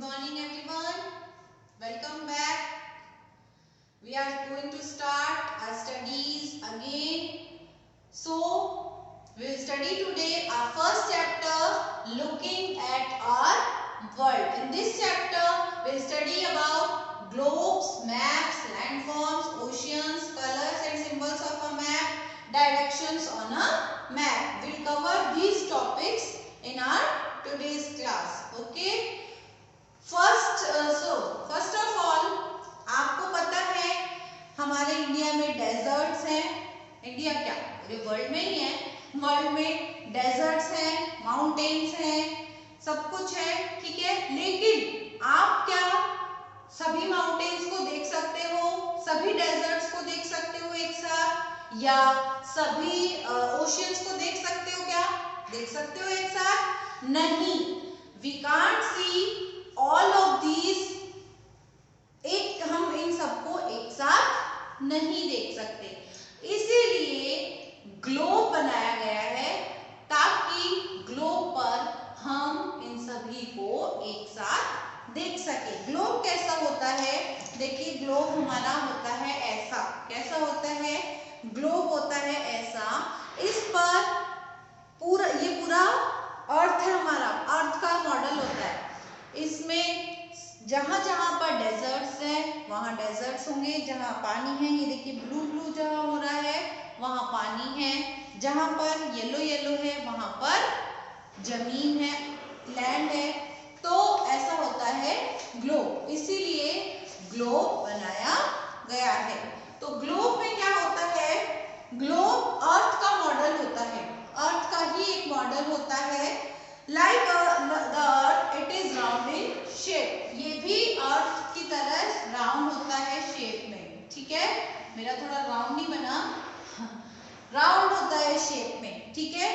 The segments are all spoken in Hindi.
morning everyone. Welcome back. We are going to start our studies again. So, we will study today our first chapter, looking at our world. In this chapter, we will study about globes, maps, landforms, oceans, colors and symbols of a map, directions on a map. We will cover these topics in our today's class. Okay. First of all आपको पता है हमारे इंडिया में डेजर्ट्स हैं. इंडिया क्या पूरे वर्ल्ड में ही है. वर्ल्ड में डेजर्ट्स हैं, माउंटेन्स हैं, सब कुछ है. ठीक है, लेकिन आप क्या सभी माउंटेन्स को देख सकते हो, सभी डेजर्ट्स को देख सकते हो एक साथ, या सभी ओशियंस को देख सकते हो? क्या देख सकते हो एक साथ? नहीं. We can't see all of these. एक हम इन सबको एक साथ नहीं देख सकते. इसीलिए ग्लोब बनाया गया है ताकि ग्लोब पर हम इन सभी को एक साथ देख सके. ग्लोब कैसा होता है? देखिए, ग्लोब हमारा होता है ऐसा. कैसा होता है? ग्लोब होता है ऐसा. इस पर ये पूरा अर्थ है हमारा. अर्थ का मॉडल होता है. इसमें जहां जहां पर डेजर्ट्स हैं वहां डेजर्ट्स होंगे. जहां पानी है, ये देखिए ब्लू ब्लू जहां हो रहा है वहां पानी है. जहां पर येलो येलो है वहां पर जमीन है, लैंड है. तो ऐसा होता है ग्लोब. इसीलिए ग्लोब बनाया गया है. तो ग्लोब में क्या होता है? ग्लोब अर्थ का मॉडल होता है. अर्थ का ही एक मॉडल होता है. Like the earth, it is round in shape. ये भी अर्थ की तरह राउंड होता है शेप में. ठीक है, मेरा थोड़ा राउंड नहीं बना, राउंड होता है शेप में. ठीक है,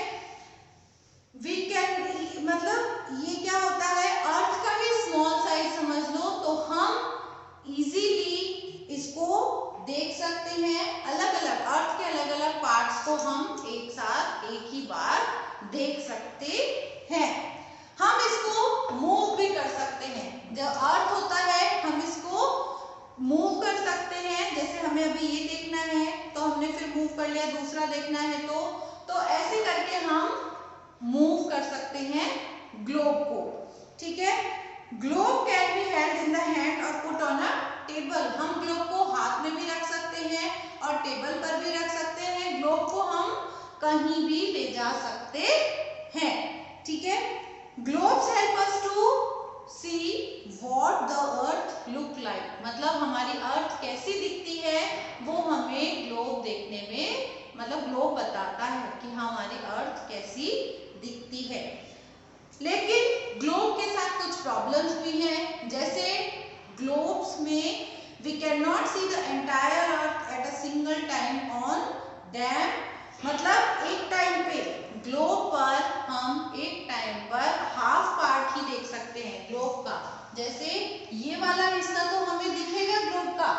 वी कैन मतलब ये क्या होता है? अर्थ का ही स्मॉल साइज समझ लो. तो हम इजीली इसको देख सकते हैं. अलग अलग अर्थ के अलग अलग पार्ट्स को हम एक साथ एक ही बार देख सकते हैं. हम इसको मूव भी कर सकते हैं. जो अर्थ होता है हम इसको मूव कर सकते हैं. जैसे हमें अभी ये देखना है तो हमने फिर मूव कर लिया. दूसरा देखना है तो ऐसे करके हम मूव कर सकते हैं ग्लोब को. ठीक है, globe can be held in the hand और पुट ऑन अ टेबल. हम ग्लोब को हाथ में भी रख सकते हैं और टेबल पर भी रख सकते हैं. ग्लोब को हम कहीं भी ले जा सकते हैं. ठीक है, globes help us to see what the earth look like. मतलब हमारी अर्थ कैसी दिखती है वो हमें ग्लोब देखने में मतलब ग्लोब बताता है कि हमारी अर्थ कैसी दिखती है. लेकिन ग्लोब के साथ कुछ प्रॉब्लम्स भी हैं. जैसे ग्लोब्स में we can not see the entire earth at a single time on them. मतलब एक टाइम पे ग्लोब पर हम एक टाइम पर हाफ पार्ट ही देख सकते हैं ग्लोब का. जैसे ये वाला हिस्सा तो हमें दिखेगा ग्लोब का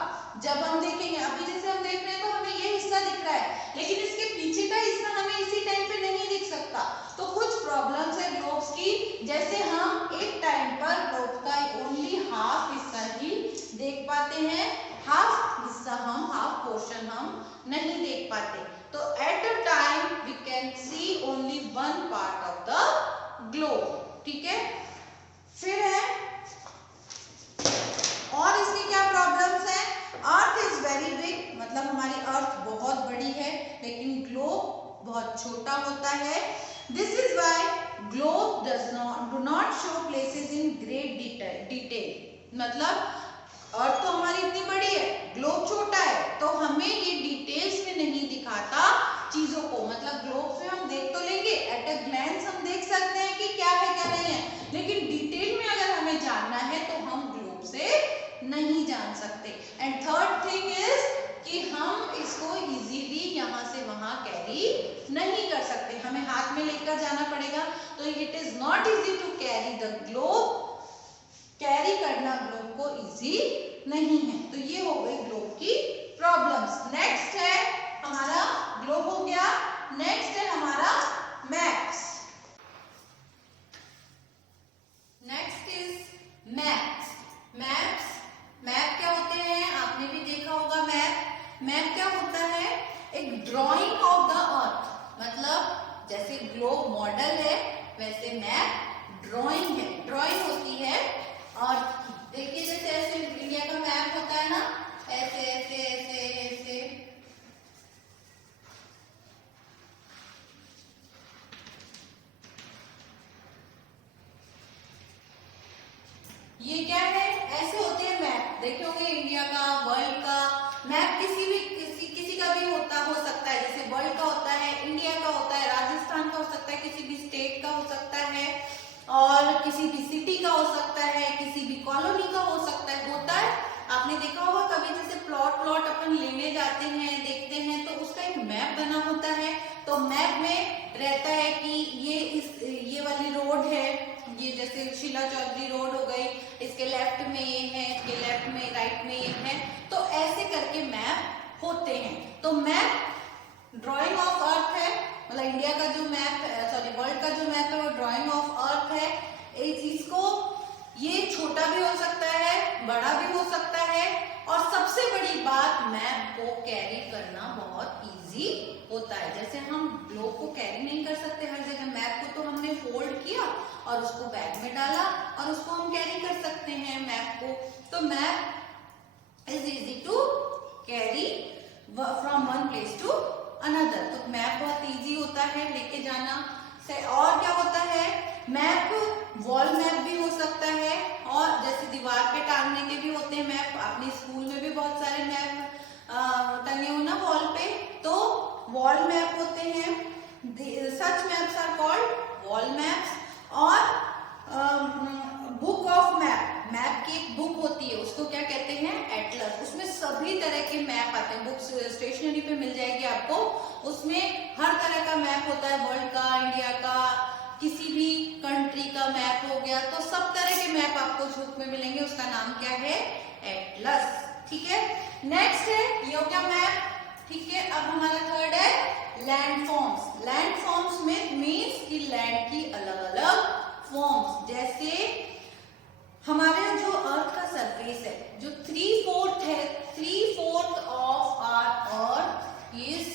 जब हम देखेंगे. अभी जैसे हम देख रहे हैं तो हमें ये हिस्सा दिख रहा है, लेकिन इसके पीछे का हिस्सा हमें इसी टाइम पे नहीं दिख सकता. तो कुछ प्रॉब्लम्स है ग्लोब्स की. जैसे हम एक टाइम पर ग्लोब का ओनली हाफ हिस्सा ही देख पाते हैं. हाफ पोर्शन हम नहीं देख पाते. तो at a time we can see only one part of the globe. ठीक है, फिर है और इसकी क्या प्रॉब्लम्स हैं? Earth is very big. मतलब हमारी अर्थ बहुत बड़ी है लेकिन ग्लोब बहुत छोटा होता है. This is why globe do not show places in great detail. मतलब अर्थ तो हमारी इतनी बड़ी है, ग्लोब छोटा है, तो हमें ये डिटेल्स में नहीं दिखाता चीजों को. मतलब ग्लोब से हम देख तो लेंगे, एट अ ग्लैंस हम देख सकते हैं कि क्या है क्या नहीं है, लेकिन डिटेल में अगर हमें जानना है तो हम ग्लोब से नहीं जान सकते. एंड थर्ड थिंग इज कि हम इसको इजीली यहाँ से वहां कैरी नहीं कर सकते. हमें हाथ में लेकर जाना पड़ेगा. तो it is not easy to carry the globe. Carry करना ग्लोब को इजी नहीं है. तो ये हो गई ग्लोब की प्रॉब्लम्स. नेक्स्ट है हमारा ग्लोब हो गया. नेक्स्ट है हमारा maps. Next is maps. Maps, map क्या होते हैं, आपने भी देखा होगा मैप। मैप क्या होता है, एक ड्राइंग ऑफ द अर्थ, मतलब जैसे ग्लोब मॉडल है वैसे मैप ड्राइंग है, ड्राइंग होती है अर्थ की। देखिए जैसे ऐसे इंडिया का मैप होता है ना, ऐसे ऐसे ऐसे ऐसे, ये क्या है, ऐसे होते हैं मैप। देखे होंगे इंडिया का, वर्ल्ड का मैप, किसी का भी हो सकता है। जैसे वर्ल्ड का होता है, इंडिया का होता है, राजस्थान का हो सकता है, किसी भी स्टेट का हो सकता है, और किसी भी सिटी का हो सकता है, किसी भी कॉलोनी का हो सकता है, होता है। आपने देखा होगा कभी, जैसे प्लॉट अपन लेने जाते हैं, देखते हैं, तो उसका एक मैप बना होता है। तो मैप में रहता है कि ये वाली रोड है, ये जैसे शीला चौधरी रोड हो गई, इसके लेफ्ट में ये है, इसके लेफ्ट में, राइट में ये है। तो ऐसे करके मैप होते हैं। तो मैप ड्राइंग ऑफ अर्थ है, मतलब इंडिया का जो मैप है, सॉरी वर्ल्ड का जो मैप है वो ड्राइंग ऑफ अर्थ है। इस चीज को, ये छोटा भी हो सकता है, बड़ा भी हो सकता है, और सबसे बड़ी बात, मैप को कैरी करना बहुत इजी होता है। जैसे हम ग्लोब को कैरी नहीं कर सकते हर जगह, मैप को तो हमने फोल्ड किया और उसको बैग में डाला और उसको हम कैरी कर सकते हैं मैप को। तो map is easy to carry from one place to another. तो मैप बहुत इजी होता है लेके जाना से। और क्या होता है, मैप वॉल मैप भी हो सकता है, और जैसे दीवार पे टांगने के भी होते हैं मैप। अपने स्कूल में भी बहुत सारे मैप टंगे हो ना वॉल पे, तो वॉल मैप होते हैं। Such maps are called wall maps. और बुक ऑफ मैप, मैप की एक बुक होती है, उसको क्या कहते हैं, एटलस। उसमें सभी तरह के मैप आते हैं, बुक्स स्टेशनरी पे मिल जाएगी आपको। उसमें हर तरह का मैप होता है, वर्ल्ड का, इंडिया का, किसी भी कंट्री का मैप हो गया। तो सब तरह के मैप आपको उस बुक में मिलेंगे, उसका नाम क्या है, एटलस। ठीक है, नेक्स्ट है योगा मैप। ठीक है, अब हमारा थर्ड है लैंड फॉर्म्स। लैंड फॉर्म्स में मीन्स कि लैंड की अलग अलग फॉर्म्स। जैसे हमारे जो अर्थ का सरफेस है, जो 3/4 है, 3/4 ऑफ आवर अर्थ इज,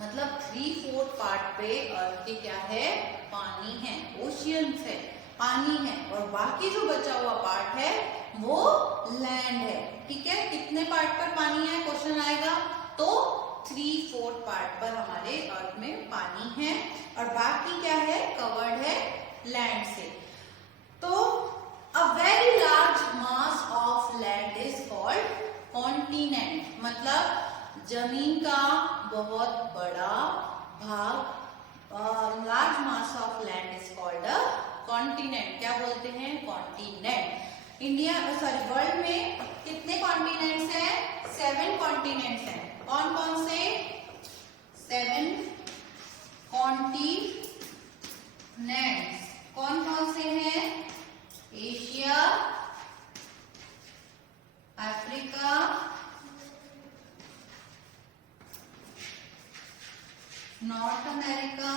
मतलब 3/4 पार्ट पे अर्थ के क्या है, पानी है, ओशियंस है, पानी है, और बाकी जो बचा हुआ पार्ट है वो लैंड है। ठीक है, कितने पार्ट पर पानी है क्वेश्चन आएगा, तो 3/4 पार्ट पर हमारे अर्थ में पानी है, और बाकी क्या है, कवर्ड है लैंड से। तो a very large mass of land is called continent, मतलब जमीन का बहुत बड़ा भाग, large mass of land is called a continent. क्या बोलते हैं, कॉन्टिनेंट। इंडिया, सॉरी वर्ल्ड में कितने कॉन्टिनेंट्स हैं, 7 कॉन्टिनेंट्स हैं। कौन कौन से, 7 कॉन्टिनेंट्स। कौन कौन से हैं, Asia, Africa, north America,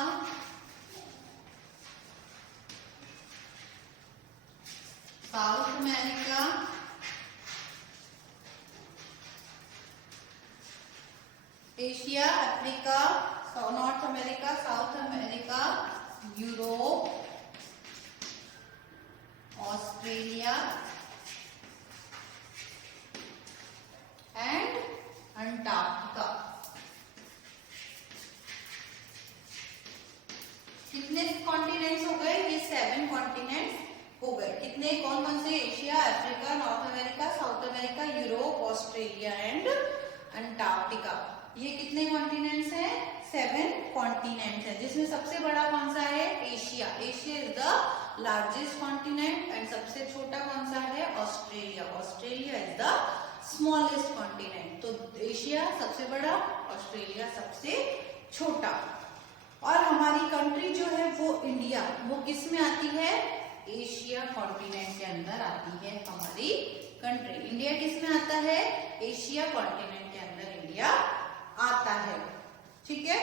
south America, Asia, Africa, north America, south America, Europe, Australia and Antarctica. कितने कॉन्टिनेंट्स हो गए, ये 7 कॉन्टिनेंट्स हो गए। कितने, कौन कौन से, Asia, Africa, north America, south America, Europe, Australia and Antarctica. ये कितने कॉन्टिनेंट्स हैं, 7 कॉन्टिनेंट्स है, जिसमें सबसे बड़ा कौन सा है, Asia. Asia is the largest continent, and सबसे छोटा कौन सा है, Australia. Australia is the smallest continent. तो एशिया सबसे बड़ा, ऑस्ट्रेलिया सबसे छोटा। और हमारी कंट्री जो है वो इंडिया, वो किस में आती है, एशिया कॉन्टिनेंट के अंदर आती है हमारी कंट्री। इंडिया किस में आता है, एशिया कॉन्टिनेंट के अंदर इंडिया आता है। ठीक है,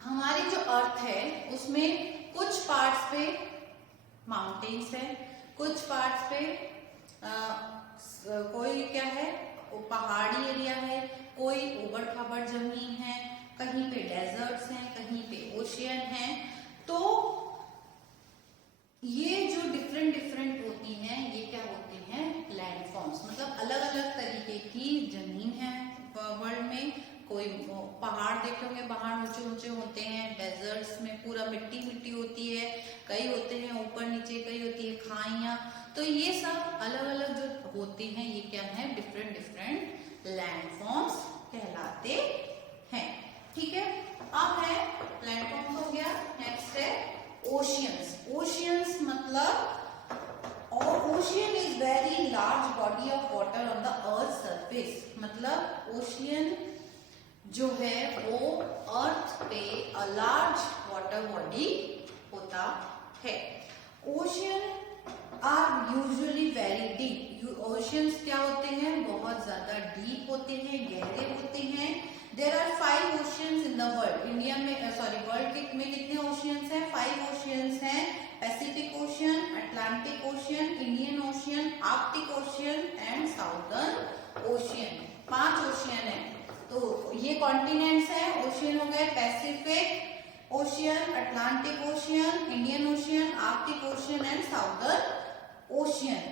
हमारी जो अर्थ है उसमें कुछ पार्ट्स पे माउंटेन्स है, कुछ पार्ट्स पे कोई क्या है पहाड़ी एरिया है, कोई उबड़ खाबड़ जमीन है, कहीं पे डेजर्ट्स हैं, कहीं पे ओशियन है। तो ये जो डिफरेंट डिफरेंट होती हैं ये क्या होती हैं लैंडफॉर्म्स, मतलब अलग अलग तरीके की जमीन है वर्ल्ड में। कोई पहाड़ देखे होंगे, पहाड़ ऊंचे ऊंचे होते हैं, डेजर्ट्स में पूरा मिट्टी मिट्टी होती है, कई होते हैं ऊपर नीचे, कई होती है खाइयां। तो ये सब अलग अलग जो होते हैं ये क्या है डिफरेंट डिफरेंट लैंडफॉर्म्स कहलाते हैं। ठीक है, अब है लैंडफॉर्म्स हो गया। नेक्स्ट है ओशियंस। ओशियंस मतलब ocean is very large body of water on the earth surface. मतलब ओशियन जो है वो अर्थ पे अ लार्ज वाटर बॉडी होता है। Ocean are usually very deep. Oceans क्या होते हैं बहुत ज्यादा डीप होते हैं, गहरे होते हैं। There are 5 oceans in the world. India में वर्ल्ड में कितने ओशियंस हैं? 5 ओशियंस हैं। Pacific Ocean, Atlantic Ocean, Indian Ocean, Arctic Ocean and Southern Ocean. 5 ocean है। तो ये कॉन्टिनेंट्स हैं। ओशियन हो गए Pacific Ocean, Atlantic Ocean, Indian Ocean, Arctic Ocean and Southern ocean.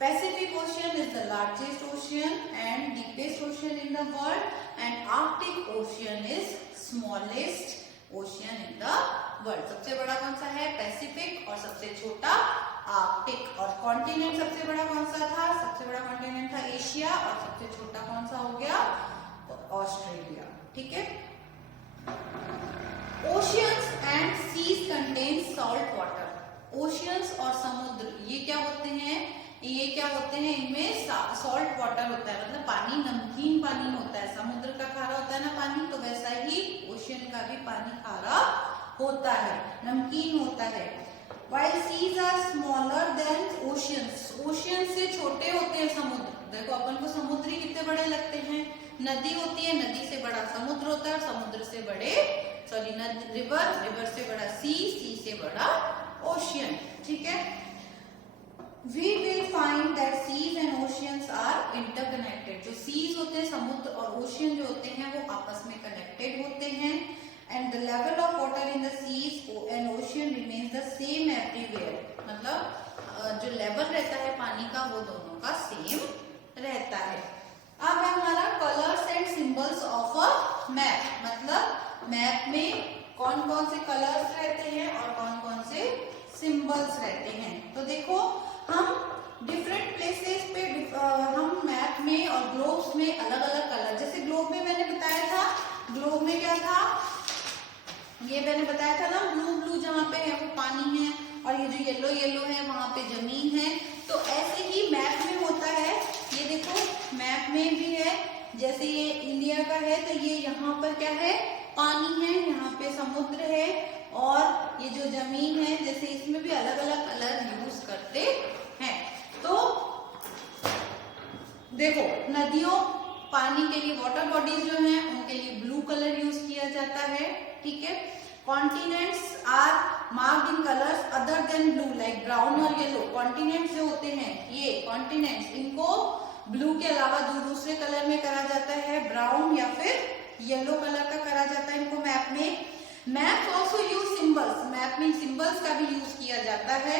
Pacific Ocean is the largest ocean and deepest ocean in the world, and Arctic Ocean is smallest ocean in the world. सबसे बड़ा कौन सा है? पैसिफिक, और सबसे छोटा आर्कटिक। और कॉन्टिनेंट सबसे बड़ा कौन सा था? सबसे बड़ा कॉन्टिनेंट था एशिया, और सबसे छोटा कौन सा हो गया? ऑस्ट्रेलिया। ठीक है। Oceans and seas contain salt water. Oceans और समुद्र ये क्या होते हैं? ये क्या होते हैं? इनमें सॉल्ट वाटर होता है, मतलब पानी नमकीन पानी होता है। समुद्र का खारा होता है ना पानी, तो वैसा ही ओशियन का भी पानी खारा होता है, नमकीन होता है। While seas are smaller than oceans, ocean से छोटे होते हैं समुद्र। देखो अपन को समुद्र ही कितने बड़े लगते हैं। नदी होती है, नदी से बड़ा समुद्र होता है, समुद्र से बड़े रिवर, रिवर से बड़ा सी से बड़ा ओशियन। ठीक है। We will find that seas and oceans are interconnected. जो seas होते हैं समुद्र और ओशियन जो होते हैं वो आपस में कनेक्टेड होते हैं। And the level of water in the seas and ocean remains the same everywhere. मतलब जो लेवल रहता है पानी का वो दोनों का सेम रहता है। अब है हमारा colours and symbols of a map. मतलब मैप में कौन कौन से कलर्स रहते हैं और कौन कौन से सिंबल्स रहते हैं। तो देखो हम डिफरेंट प्लेसेस पे हम मैप में और ग्लोब्स में अलग अलग कलर, जैसे ग्लोब में मैंने बताया था, ग्लोब में क्या था ये मैंने बताया था ना, ब्लू ब्लू जहाँ पे है वो पानी है, और ये जो येलो येलो है वहां पे जमीन है। तो ऐसे ही मैप में होता है। ये देखो मैप में भी है, जैसे ये इंडिया का है तो ये यहाँ पर क्या है पानी है, यहाँ पे समुद्र है, और ये जो जमीन है जैसे इसमें भी अलग अलग कलर यूज करते हैं। तो देखो नदियों पानी के लिए वाटर बॉडीज जो हैं उनके लिए ब्लू कलर यूज किया जाता है। ठीक है। Continents are marked in colours other than blue like brown और येलो। कॉन्टिनेंट्स जो होते हैं ये कॉन्टिनेंट्स इनको ब्लू के अलावा दूसरे कलर में करा जाता है, ब्राउन या फिर येलो कलर का करा जाता है इनको मैप में। Maps also use symbols. Map में सिंबल्स का भी यूज किया जाता है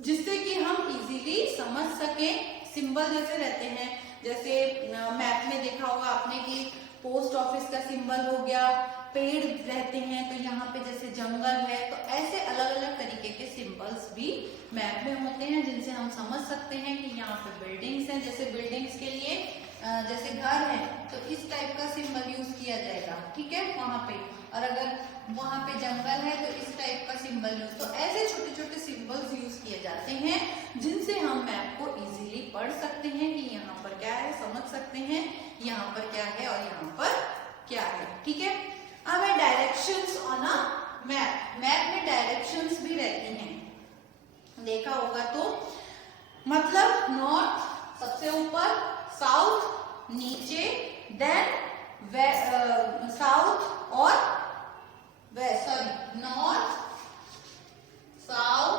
जिससे कि हम इजीली समझ सके। सिंबल जैसे रहते हैं, जैसे मैप में देखा होगा आपने कि पोस्ट ऑफिस का सिंबल हो गया, पेड़ रहते हैं तो यहाँ पे जैसे जंगल है, तो ऐसे अलग अलग तरीके के सिंबल्स भी मैप में होते हैं जिनसे हम समझ सकते हैं कि यहाँ पे बिल्डिंग्स हैं। जैसे बिल्डिंग्स के लिए जैसे घर है तो इस टाइप का सिंबल यूज किया जाएगा। ठीक है वहां पे, और अगर वहां पे जंगल है तो इस टाइप का सिंबल यूज। तो ऐसे छोटे छोटे सिंबल्स यूज किए जाते हैं जिनसे हम मैप को इजीली पढ़ सकते हैं कि यहाँ पर क्या है, समझ सकते हैं यहाँ पर क्या है और यहाँ पर क्या है। ठीक है। अब है directions on a map. Map में डायरेक्शंस भी रहती हैं, देखा होगा तो, मतलब नॉर्थ सबसे ऊपर, साउथ नीचे, देन साउथ और वेस्ट, सॉरी नॉर्थ साउथ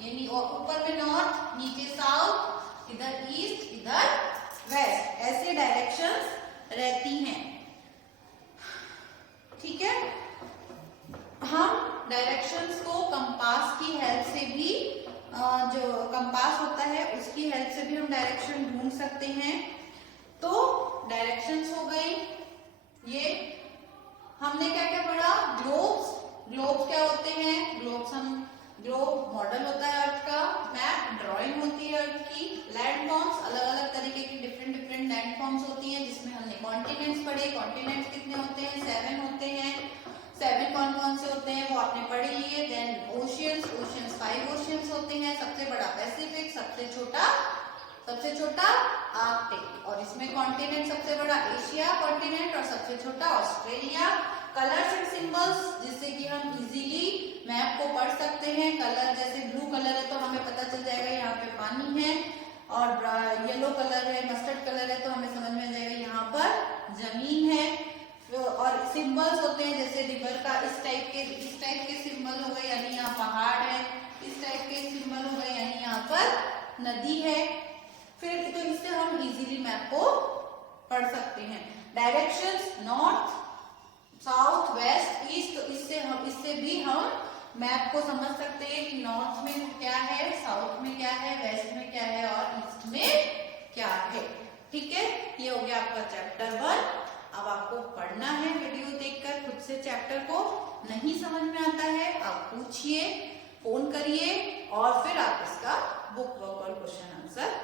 ये ऊपर में नॉर्थ, नीचे साउथ, इधर ईस्ट, इधर वेस्ट, ऐसे डायरेक्शंस रहती हैं। ठीक है, हम डायरेक्शंस को कंपास की हेल्प से भी, जो कंपास होता है उसकी हेल्प से भी हम डायरेक्शन ढूंढ सकते हैं। तो डायरेक्शंस हो गई। ये हमने क्या क्या पढ़ा, ग्लोब्स। ग्लोब्स क्या होते हैं, ग्लोब मॉडल होता है अर्थ का, मैप ड्राइंग होती है अर्थ की, लैंडफॉर्म्स अलग अलग तरीके की डिफरेंट लैंडफॉर्म्स होती हैं, जिसमें हमने कॉन्टिनेंट्स पढ़े। कॉन्टिनेंट्स कितने होते हैं, 7 होते हैं। 7 कौन कौन से होते हैं वो आपने पढ़ लिए। देन ओशियंस 5 ओशियंस होते हैं। सबसे बड़ा पैसिफिक, सबसे छोटा आर्कटिक, और इसमें कॉन्टिनेंट सबसे बड़ा एशिया कॉन्टिनेंट और सबसे छोटा ऑस्ट्रेलिया। कलर्स एंड सिंबल्स, जिससे कि हम इजीली मैप को पढ़ सकते हैं। कलर जैसे ब्लू कलर है तो हमें पता चल जाएगा यहाँ पे पानी है, और येलो कलर है, मस्टर्ड कलर है तो हमें समझ में आ जाएगा यहाँ पर जमीन है। और सिंबल्स होते हैं जैसे रिवर का इस टाइप के सिंबल हो गए, यानी यहाँ पहाड़ है। इस टाइप के सिंबल हो गए, यानी यहाँ पर नदी है। फिर तो इससे हम इजीली मैप को पढ़ सकते हैं। Directions north, south, west, east, तो इससे भी हम मैप को समझ सकते हैं कि नॉर्थ में क्या है, साउथ में क्या है, वेस्ट में क्या है और ईस्ट में क्या है। ठीक है, ये हो गया आपका चैप्टर 1। अब आपको पढ़ना है वीडियो देखकर खुद से चैप्टर को। नहीं समझ में आता है आप पूछिए, फोन करिए और फिर आप इसका बुक वर्क और क्वेश्चन आंसर